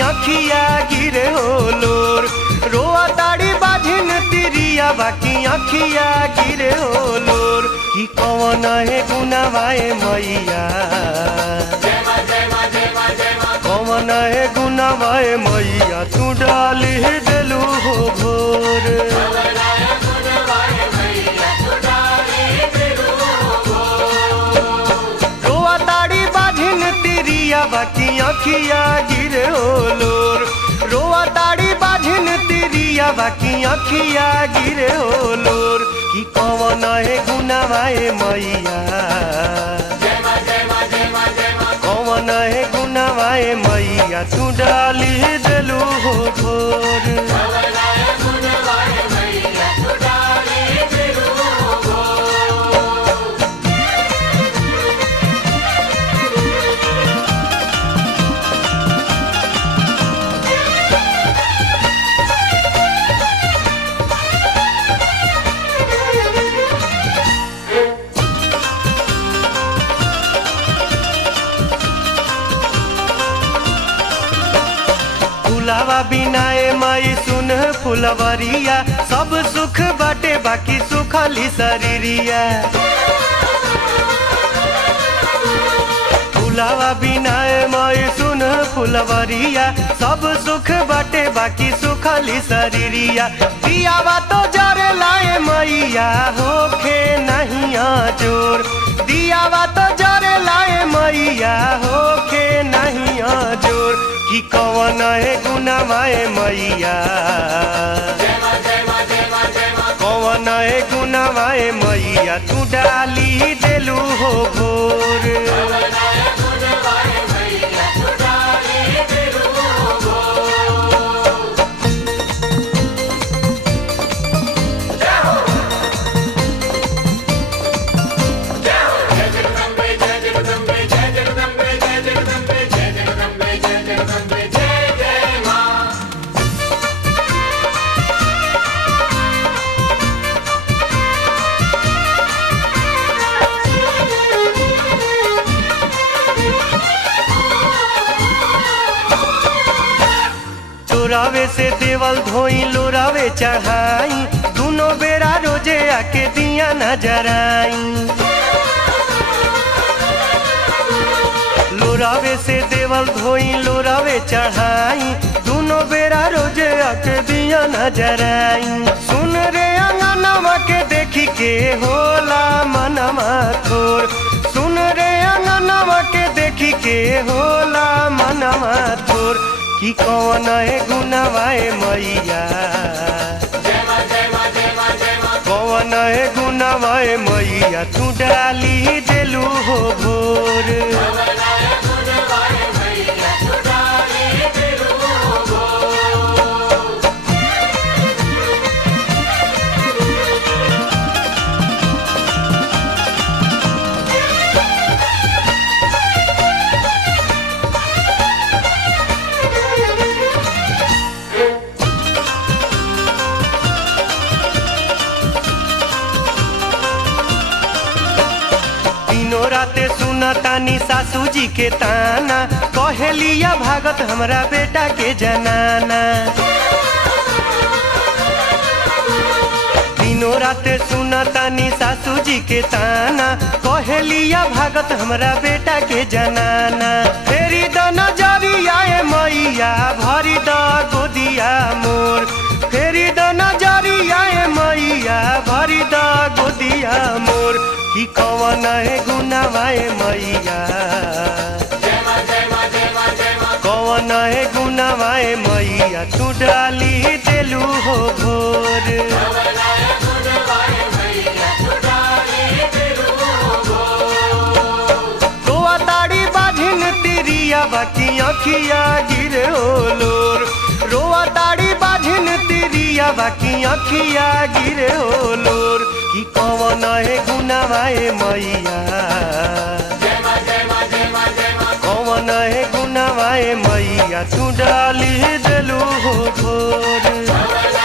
अखिया गिरे होलोर। रोआ ताड़ी बाझिन तिरिया बाकी अखिया गिरे होलोर। कि कौन है गुनावाए मैया, कौन है गुनावाए मैया, तू डाली दिलू हो भोर। रोआ ताड़ी बाझिन तिरिया बाकी अखिया गिरे होलोर। रोआ ताड़ी बाझिन तिरिया बाकी अखिया गिरे होलोर। कि कौन है गुनावाए मैया, कौन है गुनावाए मैया, तू डाली दिलू हो भोर। फुलावा बिनाए माई सुन फुलवरिया, सब सुख बाटे बाकी सुखली शरीरिया। फुलावा बिनाए माई सुन फुलवरिया, सब सुख बाटे बाकी सुखली शरीरिया। दियावा तो जरे लाए मैया होखे नहीं जोर। दियावा तो जरे लाए मैया होखे नहीं जोर। कि कौन है गुनावाए मैया, कौन है गुनावाए मैया, तू डाली दिलू हो भोर। लोरावे से देवल धोई लोरावे चढ़ाई, दोनों बेरा रोजे आके दिया नजराई। लोरावे से देवल धोई लोरावे चढ़ाई, दोनों बेरा रोजे आके दिया नजराई। सुन रे अंगनवा के देखी के होला मनवा थोर। सुन रे अंगनवा के देखी के होला मनवा थोर। कि कौन है गुनावाए मैया, कौन है गुनावाए मैया, तू डाली दिलू हो भोर। राते सुना तानी सासू जी के ताना, कहेलिया भागत हमरा बेटा के जनाना। दिनों राते सुना तानी सासू जी के ताना, कहेलिया भागत हमरा बेटा के जनाना। फेरी द नजरिया मैया भरी द गोदिया मोर। फेरी द नजरिया मैया भरी द गोदिया मोर। कि कौन है गुनावाए मैया, कौन है गुनावाए मैया, तू डाली दिलू हो भोर। रोआ ताड़ी बाझिन तिरिया बाकी अखिया गिरे होलोर। रोआ ताड़ी बाझिन तिरिया बाकी अखिया गिरे होलोर। कि कौन है गुनावाए मैया, कौन है गुनावाए मैया, तू डाली दिलू हो भोर।